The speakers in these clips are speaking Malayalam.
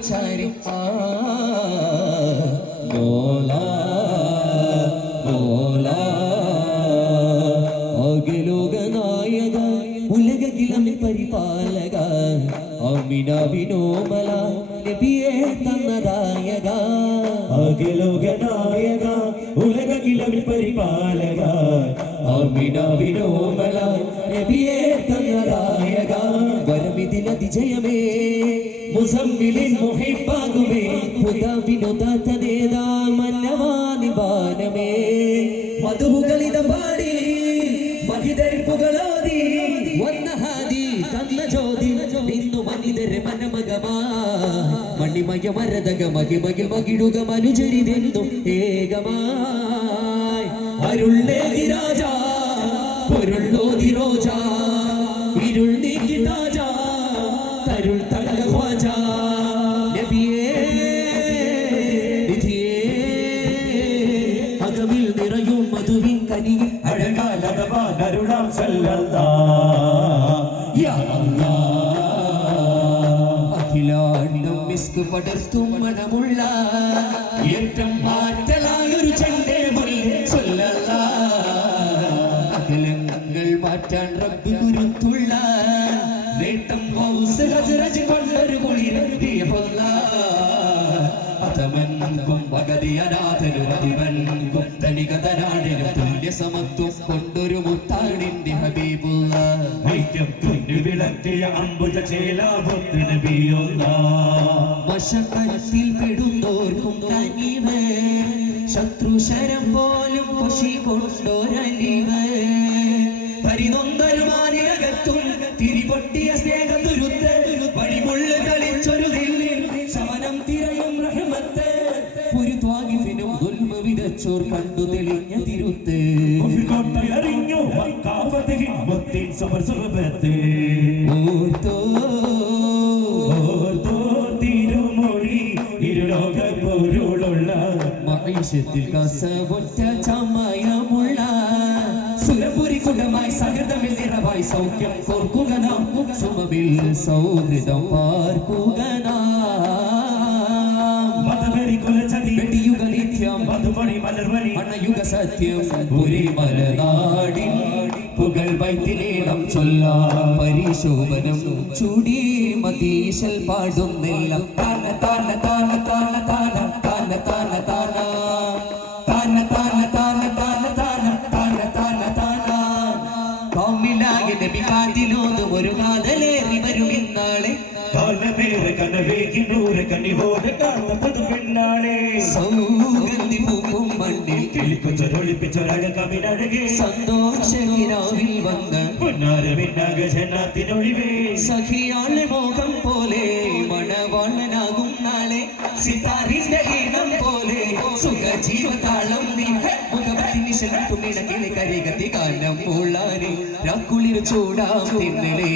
ചാരി ആ മോല മോല അഖിലോക നായക ഉലകിലം പരിപാലക അമിന വിനോമല നബിയെ തന്നദായക അഖിലോകനായക ഉലകിലം പരിപാലക അമിന വിനോമല നബിയെ തന്നദായക വരമിതിന വിജയമേ. മുസമ്മിലിൻ മുഹിബാകുമേ. പുത വിനോദാത്തതേതാ മന്നവാ നിവാനമേ മധുകളിത പാടി മഹിതരിപ്പുകളോതി വന്ന ഹാദി തന്ന ജ്യോതി നിന്നു മനിതരെ മനമകമാ. മണിമയ മരതക മഹിമകിൽ മകിടുക മനുചരിതെന്നും ഏകമായി. അരുൾ നേതി രാജാ പൊരുള്ളോതി മിസ്ക് പടർത്തും മണമുള്ള ഏറ്റം മാറ്റലായൊരു ചെണ്ടേ മുല്ലേ സല്ലല്ലാ. അഖിലങ്ങൾ മാറ്റാൻ റബ്ബ് ഗുരുത്തുള്ള നേട്ടം ഹൗസ് ഹസ്രജ് കൊണ്ടൊരു കുളിരതിയ പൊല്ല അതമൻകും വകതി അനാഥനും അതിവൻകും ധനികതനാടിനും തുല്യ സമത്വം കൊണ്ടൊരു മുത്താടിന്റെ വിളക്കിയ അമ്പുജ ചേലാപുത്തിന് വശക്കരത്തിൽ പെടുന്നോർക്കും കനിവ്. ശത്രുശരം പോലും കുശി കൊണ്ടോരലിവ. പരിതൊന്തരുമാരിലകത്തും തിരിപൊട്ടി sabır sohbeti തിരുമൊഴി ഇരുലോക പൊരുളുള്ള മഹിഷത്തിൽ കസവുറ്റ ചമയമുള്ള സുരപുരി കുടമായി സഹൃതമിൽ നിറവായി സൗഖ്യം കോർക്കുക നാം. സുമവിൽ സൗഹൃദം പാർക്കുക മതവരി കുലച്ചതി വെടിയുഗ നിത്യം. മധുമണി മലർവണി അണയുഗ സത്യം. പുരി മലനാ. പരിശോഭനം ചുടി മതീശൽ പാടുന്നെല്ലാം താന താന താന താന താന താന താന താന താന താന താന താന താന താന താന താന കൗമിലാകെ നബി കാതിലോന്ന് ഒരു കാതലേറി വരും ഇന്നാളെ കാലമേറെ കനവേകി നൂറ് കനിവോട് പുതു പെണ്ണാളെ സൗഗന്ധി പൂക്കും മണ്ണിൽ കിളിക്കൊച്ചൊരൊളിപ്പിച്ചൊരക കവിനഴകെ. സന്തോഷകിരാവിൽ വന്ന് പൊന്നാരമിന്നാക ജനാത്തിനൊഴിവേ സഖിയാളെ മോഹം പോലെ മണവാളനാകും നാളെ. സിതാറിന്റെ ഗീതം പോലെ സുഖ ജീവതാളം നീ തുമിടക്കിലെ കരികത്തി കാലം മൂളാനെ രാക്കുളിർ ചൂടാം തിന്നലേ.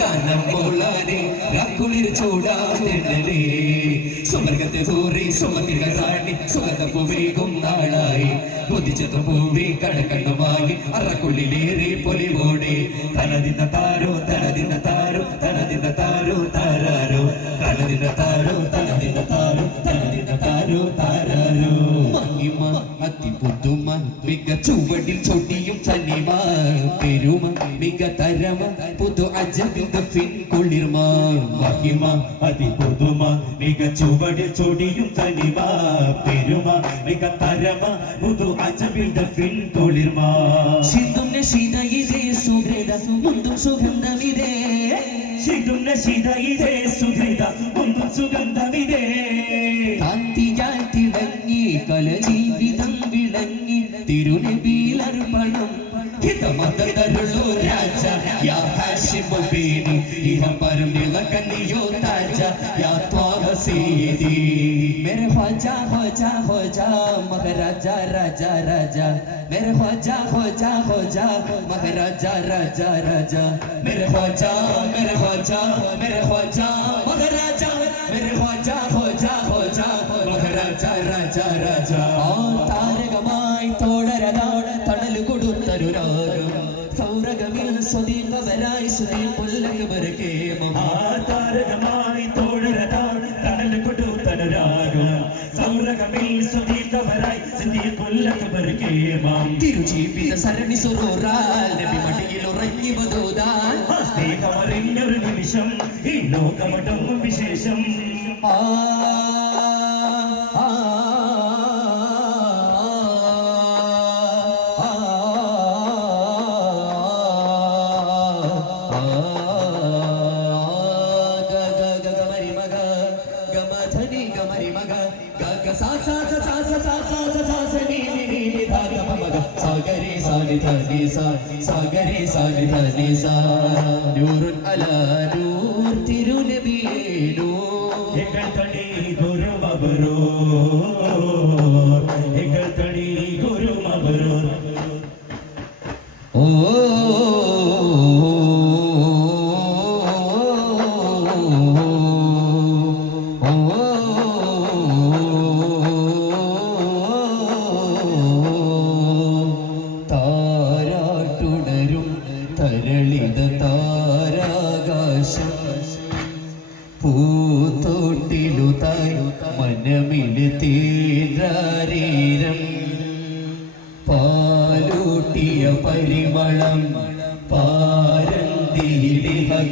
ഗാനം മൂളാനെ രാക്കുളിർ ചൂടാം തിന്നലേ. സുമർഗത്തെ തോറി സുമതികൾ റാണി സുഗന്ധ പൂവേകും നാളായി. കൊതിച്ചത് പൂവി കടക്കണ്ണുമായി അറക്കുള്ളിലേറി പൊലിവോടെ. തനതിന്ന താരോ തനതിന്ന താരോ തനതിന്ന താരോ താരാരോ. തനതിന്ന താരോ തനതിന്ന താരോ തനതിന്ന താരോ താരാരോ. മഹിമ അതിപുതുമ മിക ചൊടിയും തനിമ പെരുമ മിക തരമ പുതു അജബിന്ദ ഫിൻ കുളിർമ. മഹിമ അതിപു ചൊടിയും തനിമ പെരുമ മിക തരമ മുതു അജമിന്റെ ഫിൻ തുളിർമ. സിന്ധും നശീത ഇതേ സുഹൃത മുന്തും സുഗന്ധമിതേ. ശിത ഇതേ സുഹൃത മുന്തും സുഗന്ധമിതേ. കാന്തിയാൽ തിളങ്ങി കല ജീവിതം വിളങ്ങി തിരുനബിയിലർപ്പണം ഹിതമതരുള്ളൂ രാജ യാ ഹാഷിമു ബീനി ഇഹം പരം നിളകന്നിയോ താജ യാ सीधी मेरे ख्वाजा ख्वाजा ख्वाजा महाराजा राजा राजा मेरे ख्वाजा ख्वाजा ख्वाजा महाराजा राजा राजा मेरे ख्वाजा मेरे ख्वाजा मेरे ख्वाजा महाराजा मेरे ख्वाजा ख्वाजा ख्वाजा महाराजा राजा राजा ನಿನ್ನ ಸರಣಿ ಸುರೂರಾಲ್ ನಬಿ ಮಟಿಗಿಲು ರಂಗಿ ಬದೂದಾಲ್ ಸ್ನೇಹವರೆಲ್ಲರು ನಿಮಿಷಂ ಈ ಲೋಕಮಟಂ ವಿಶೇಷಂ ಆ സാനി തനി സാഗരി സാനി തനി നൂറുൻ അല നൂർ തിരുനബിയിലൂ.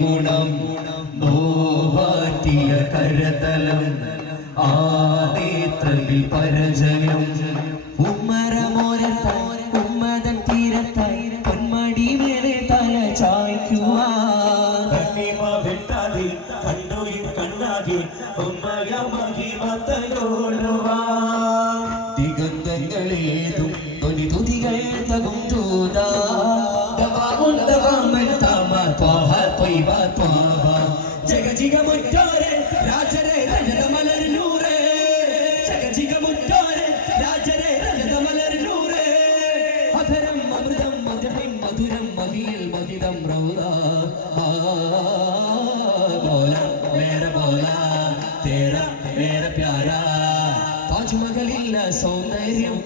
ഗുണം നോവാറ്റിയ കരതലം ആദേത്രയിൽ പരജയം. ഉമ്മരമോര ഉമ്മതൻ തീരത്തായി പൊന്മടി മേലെ തല വെട്ടാതെ കണ്ടോയി കണ്ണാകെ ഉമ്മയ മഹിമത്തയോടുവാ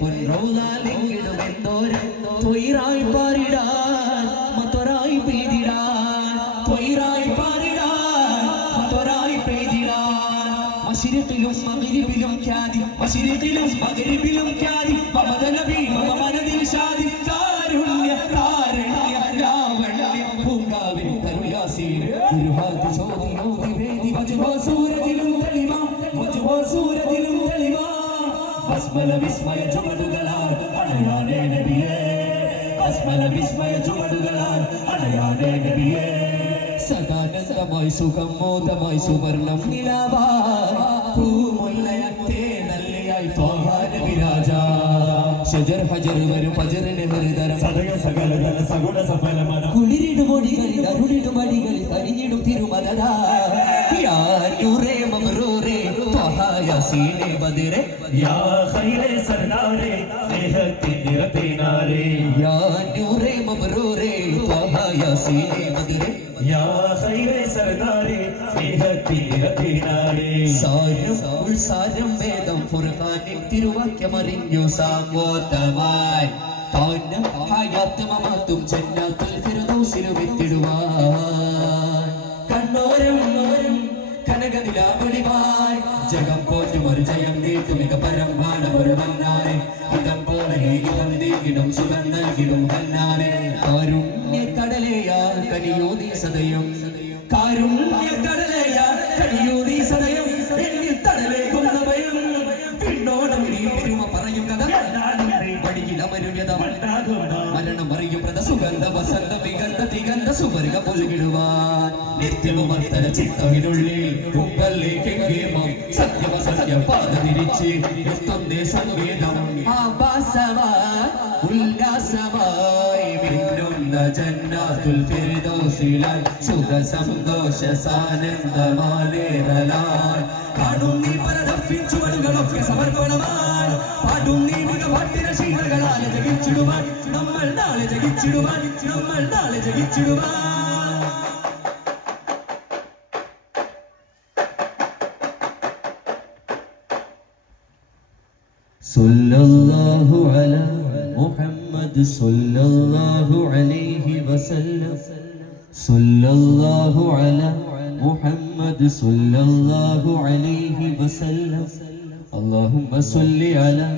പൊൻറോതാലിങ്ങിടുമെന്തോരം തൊയിറായി പാരിടാൻ മത്തൊരായി പെയ്തിടാൻ തൊയിറായി പാരിടാൻ മത്തൊരായി പെയ്തിടാൻ. മശിരിപ്പിലും മകരിപ്പിലും ഖ്യാതി മശിരിപ്പിലും മകരിപ്പിലും ഖ്യാതി മമതനബി മമനദിൽ ഷാദി കാരുണ്യ കാരുണ്യ രാവണ്യ പൂങ്കാവിൽ കരുയാസീൻ ഗുരുഹാതി സോതി നോതി വേദി ഭജുവ സൂരജിലും അസ്മല വിസ്മയ ചുമടുകളാൽ അണയാനേ നബിയേ. അസ്മല വിസ്മയ ചുമടുകളാൽ അണയാനേ നബിയേ. സദാനന്ദമായി സുഖം മോദമായി സുവർണം നിലവായി പൂമുല്ലയത്തെ നല്ലയായി തോഹാന വിരാജ ഷജർ ഹജർ വരും ഹജറിനെ ഹൃദരം സദയ സകല സഗുണ സഫലമന ത്വഹായസീനെ ബദിരെ യാ ഖൈറെ സർദാരെ സ്നേഹത്തിൻ നിറത്തിനാരേ. യാരൂറേ മമറൂറേ ത്വഹായസീനെ ബദിരെ. യാ ഖൈറെ സർദാരെ സ്നേഹത്തിൻ നിറത്തിനാരേ. സാരം ഉൾസാരം വേദം ഫുർഖാനിൻ തിരുവാക്യമറിഞ്ഞു സാമോത്തമായി താനും ഹയാത്ത് മമാത്തും ജന്നാത്തുൽ ഫിർദൗസിലും എത്തിടുവാൻ. കണ്ണോരം കനകനിലാവളിവായി മിക പരമ്പാടവൾ മന്നാരെ അതം പോലെ ഇവൻ നീകിടും സുഖം നൽകിടും കന്നാരെ കാരുണ്യ കടലയാ കനിയോ സദയം. കാരുണ്യ കടലയാ കനിയോ സദയം. എന്നിൽ തടലേക്കുന്ന ഭയം പിന്നോടം നീ പെരുമ പറയും കഥ. പടിയിൽ അമരുണ്യത മരണം അറിയും പ്രത സുഗന്ധ വസന്ത വിഗന്ധ തികന്ധ സുവർഗ പൊലുകിടുവാൻ. നിത്യവും അത്തര ചിത്തവിനുള്ളിൽ ഉപ്പല്ലേക്കെങ്കേ സത്യമസത്യ പാത തിരിച്ച് എത്തുന്നേ സംവേദം ആഭാസമായി ഉല്ലാസമായി മിന്നുന്ന ജന്നാത്തുൽ ഫിർദൗസിലായി സുഖ സന്തോഷ സാനന്ദമാലേറലാൻ കാണും നീ പലതഫിൻ ചുവടുകളൊക്കെ സമർപ്പണമാണ് പാടും നീ മികവാട്ടിന ശീലകളാലെ ജഗിച്ചിടുവാൻ. നമ്മൾ നാളെ ജഗിച്ചിടുവാൻ. നമ്മൾ നാളെ ജയിച്ചിടുവാൻ സല്ലല്ലാഹു അലാ മുഹമ്മദ് സല്ലല്ലാഹു അലൈഹി വസല്ലം. സല്ലല്ലാഹു അലാ മുഹമ്മദ് സല്ലല്ലാഹു അലൈഹി വസല്ലം. اللهم صل على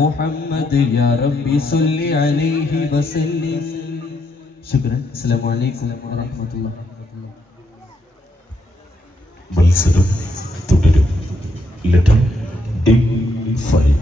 محمد يا ربي صل عليه وسلم شكرا السلام عليكم ورحمة الله മത്സരം തുടരും. Letter D five